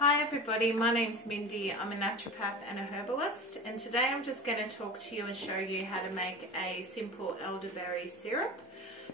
Hi everybody, my name's Mindy. I'm a naturopath and a herbalist, and today I'm just going to talk to you and show you how to make a simple elderberry syrup.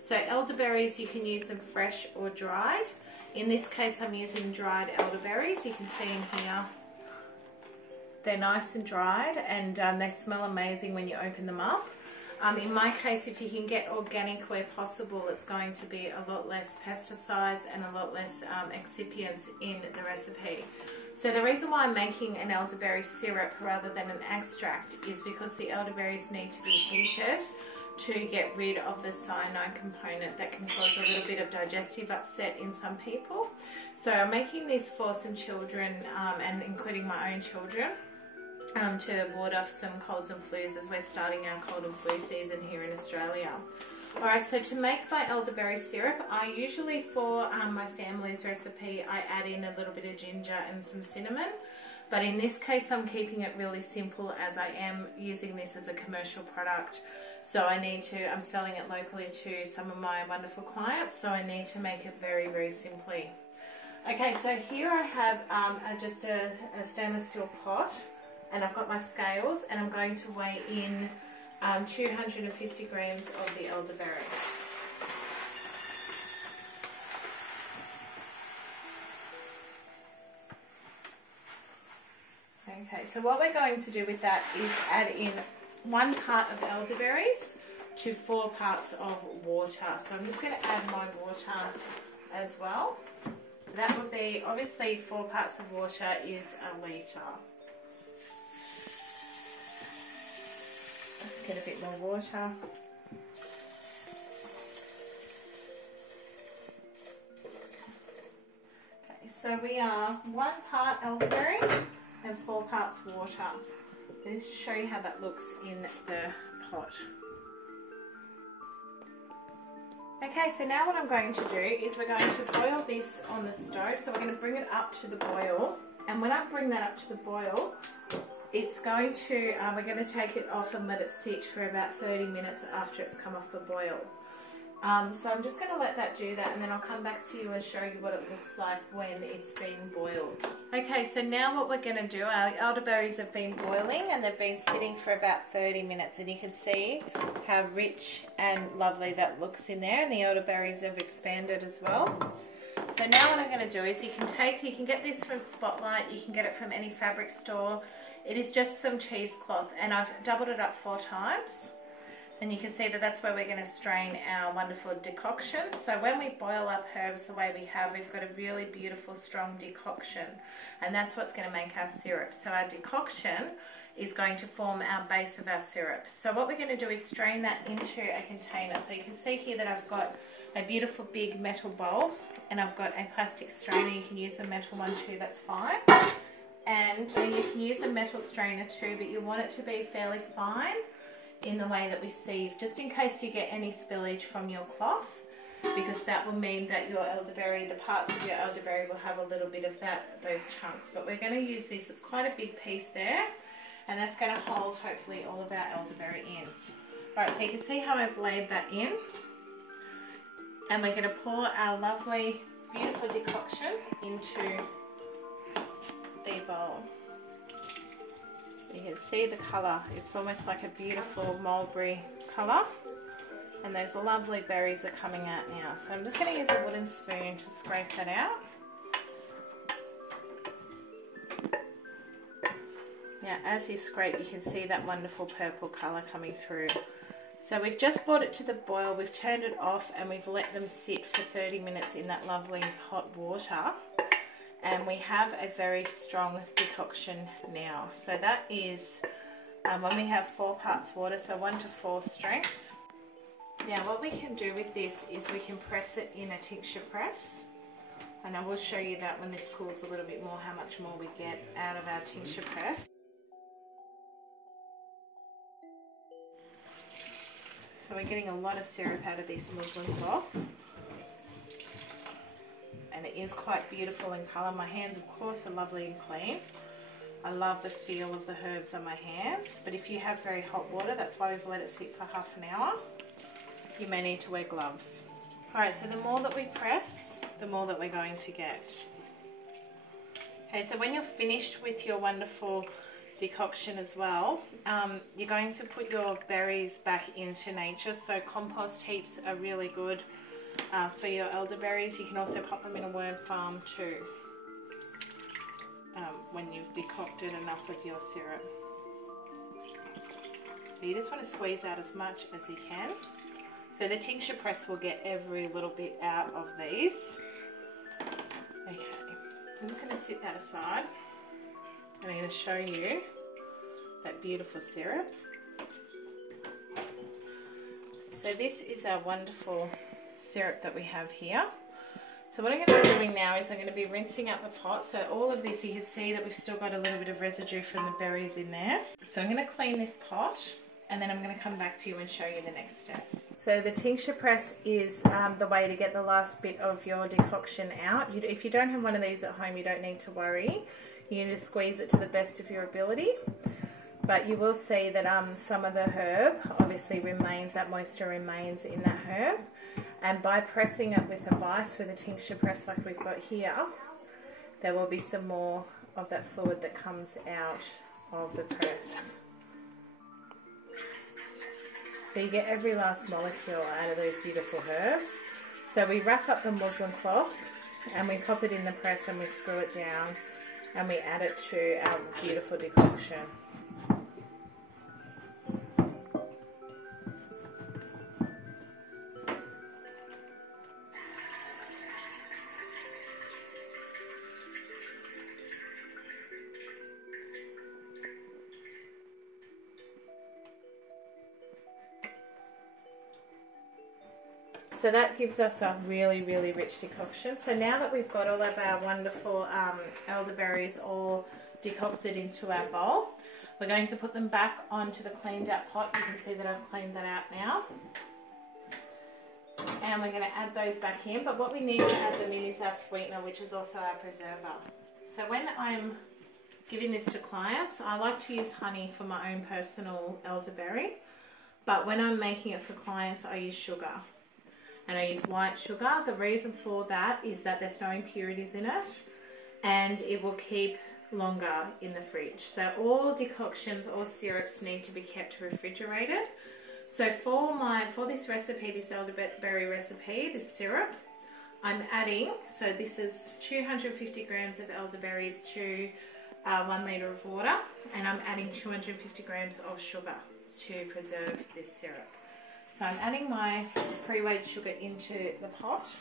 So elderberries, you can use them fresh or dried. In this case I'm using dried elderberries. You can see in here they're nice and dried, and they smell amazing when you open them up. In my case, if you can get organic where possible, it's going to be a lot less pesticides and a lot less excipients in the recipe. So the reason why I'm making an elderberry syrup rather than an extract is because the elderberries need to be heated to get rid of the cyanide component that can cause a little bit of digestive upset in some people. So I'm making this for some children and including my own children. To ward off some colds and flus as we're starting our cold and flu season here in Australia. Alright, so to make my elderberry syrup, I usually for my family's recipe I add in a little bit of ginger and some cinnamon, but in this case I'm keeping it really simple as I am using this as a commercial product. So I'm selling it locally to some of my wonderful clients, so I need to make it very, very simply. Okay, so here I have just a stainless steel pot. And I've got my scales, and I'm going to weigh in 250 grams of the elderberry. Okay, so what we're going to do with that is add in 1 part of elderberries to 4 parts of water. So I'm just going to add my water as well. That would be, obviously 4 parts of water is a litre. Let's get a bit more water. Okay, so we are 1 part elderberry and 4 parts water. Just to show you how that looks in the pot. Okay, so now what I'm going to do is we're going to boil this on the stove. So we're going to bring it up to the boil, and when I bring that up to the boil, it's going to, we're going to take it off and let it sit for about 30 minutes after it's come off the boil. So I'm just going to let that do that, and then I'll come back to you and show you what it looks like when it's been boiled. Okay, so now what we're going to do, our elderberries have been boiling and they've been sitting for about 30 minutes, and you can see how rich and lovely that looks in there, and the elderberries have expanded as well. So now what I'm going to do is you can get this from Spotlight, you can get it from any fabric store. It is just some cheesecloth, and I've doubled it up 4 times. And you can see that that's where we're going to strain our wonderful decoction. So when we boil up herbs the way we have, we've got a really beautiful, strong decoction. And that's what's going to make our syrup. So our decoction is going to form our base of our syrup. So what we're going to do is strain that into a container. So you can see here that I've got a beautiful big metal bowl, and I've got a plastic strainer. You can use a metal one too, that's fine. And you can use a metal strainer too, but you want it to be fairly fine in the way that we sieve, just in case you get any spillage from your cloth, because that will mean that your elderberry, the parts of your elderberry will have a little bit of those chunks. But we're going to use this, it's quite a big piece there, and that's going to hold hopefully all of our elderberry in. Alright, so you can see how I've laid that in, and we're going to pour our lovely, beautiful decoction into the bowl. You can see the colour, it's almost like a beautiful mulberry colour, and those lovely berries are coming out now. So I'm just going to use a wooden spoon to scrape that out. Now as you scrape, you can see that wonderful purple colour coming through. So we've just brought it to the boil, we've turned it off, and we've let them sit for 30 minutes in that lovely hot water. And we have a very strong decoction now. So that is when we have 4 parts water, so 1 to 4 strength. Now what we can do with this is we can press it in a tincture press. And I will show you that when this cools a little bit more, how much more we get out of our tincture press. So we're getting a lot of syrup out of this muslin cloth. And it is quite beautiful in colour. My hands, of course, are lovely and clean. I love the feel of the herbs on my hands. But if you have very hot water, that's why we've let it sit for half an hour. You may need to wear gloves. Alright, so the more that we press, the more that we're going to get. Okay, so when you're finished with your wonderful decoction as well, you're going to put your berries back into nature. So compost heaps are really good for your elderberries. You can also pop them in a worm farm too when you've decocted enough of your syrup. So you just want to squeeze out as much as you can. So the tincture press will get every little bit out of these. Okay, I'm just going to sit that aside and I'm going to show you that beautiful syrup. So this is our wonderful syrup that we have here. So what I'm going to be doing now is I'm going to be rinsing out the pot. So all of this, you can see that we've still got a little bit of residue from the berries in there. So I'm going to clean this pot and then I'm going to come back to you and show you the next step. So the tincture press is the way to get the last bit of your decoction out. If you don't have one of these at home, you don't need to worry. You can just squeeze it to the best of your ability. But you will see that some of the herb obviously remains, that moisture remains in that herb. And by pressing it with a vise, with a tincture press like we've got here, there will be some more of that fluid that comes out of the press. So you get every last molecule out of those beautiful herbs. So we wrap up the muslin cloth and we pop it in the press and we screw it down and we add it to our beautiful decoction. So that gives us a really, really rich decoction. So now that we've got all of our wonderful elderberries all decocted into our bowl, we're going to put them back onto the cleaned out pot. You can see that I've cleaned that out now. And we're going to add those back in. But what we need to add them in is our sweetener, which is also our preserver. So when I'm giving this to clients, I like to use honey for my own personal elderberry. But when I'm making it for clients, I use sugar. And I use white sugar. The reason for that is that there's no impurities in it and it will keep longer in the fridge. So all decoctions or syrups need to be kept refrigerated. So for this recipe, this elderberry recipe, this syrup, I'm adding, so this is 250 grams of elderberries to 1 litre of water, and I'm adding 250 grams of sugar to preserve this syrup. So I'm adding my pre-weighed sugar into the pot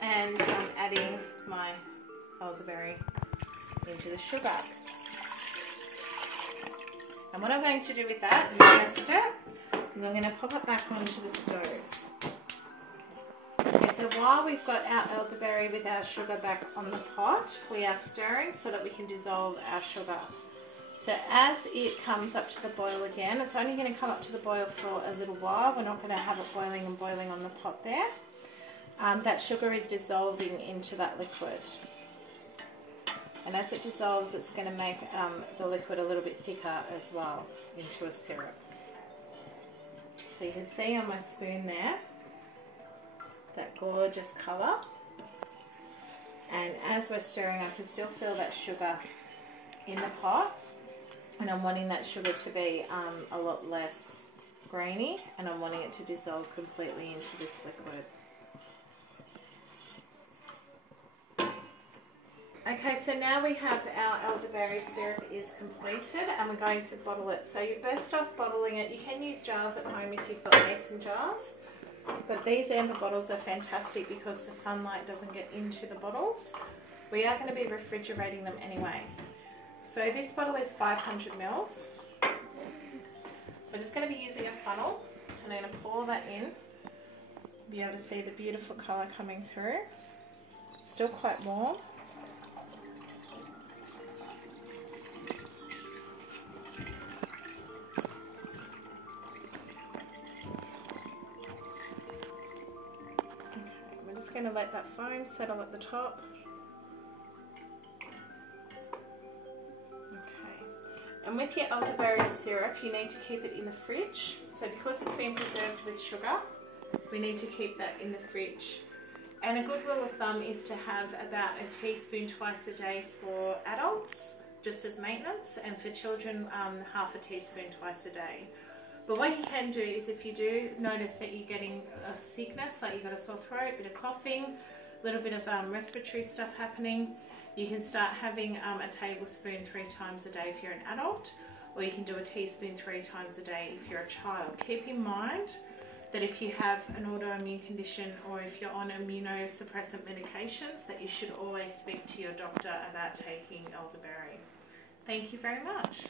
and I'm adding my elderberry into the sugar. And what I'm going to do with that in the next step is I'm going to pop it back onto the stove. Okay, so while we've got our elderberry with our sugar back on the pot, we are stirring so that we can dissolve our sugar. So as it comes up to the boil again, it's only going to come up to the boil for a little while. We're not going to have it boiling and boiling on the pot there. That sugar is dissolving into that liquid. And as it dissolves, it's going to make the liquid a little bit thicker as well into a syrup. So you can see on my spoon there, that gorgeous colour. And as we're stirring, I can still feel that sugar in the pot. And I'm wanting that sugar to be a lot less grainy, and I'm wanting it to dissolve completely into this liquid. Okay, so now we have our elderberry syrup is completed and we're going to bottle it. So you're best off bottling it. You can use jars at home if you've got mason jars, but these amber bottles are fantastic because the sunlight doesn't get into the bottles. We are going to be refrigerating them anyway. So this bottle is 500 mils. So I'm just going to be using a funnel and I'm going to pour that in. Be able to see the beautiful colour coming through. It's still quite warm. Okay, we're just going to let that foam settle at the top. And with your elderberry syrup, you need to keep it in the fridge. So because it's been preserved with sugar, we need to keep that in the fridge And a good rule of thumb is to have about a teaspoon twice a day for adults, just as maintenance, and for children, half a teaspoon twice a day. But what you can do is, if you do notice that you're getting a sickness, like you've got a sore throat, a bit of coughing, a little bit of respiratory stuff happening, you can start having a tablespoon 3 times a day if you're an adult, or you can do a teaspoon 3 times a day if you're a child. Keep in mind that if you have an autoimmune condition or if you're on immunosuppressant medications, that you should always speak to your doctor about taking elderberry. Thank you very much.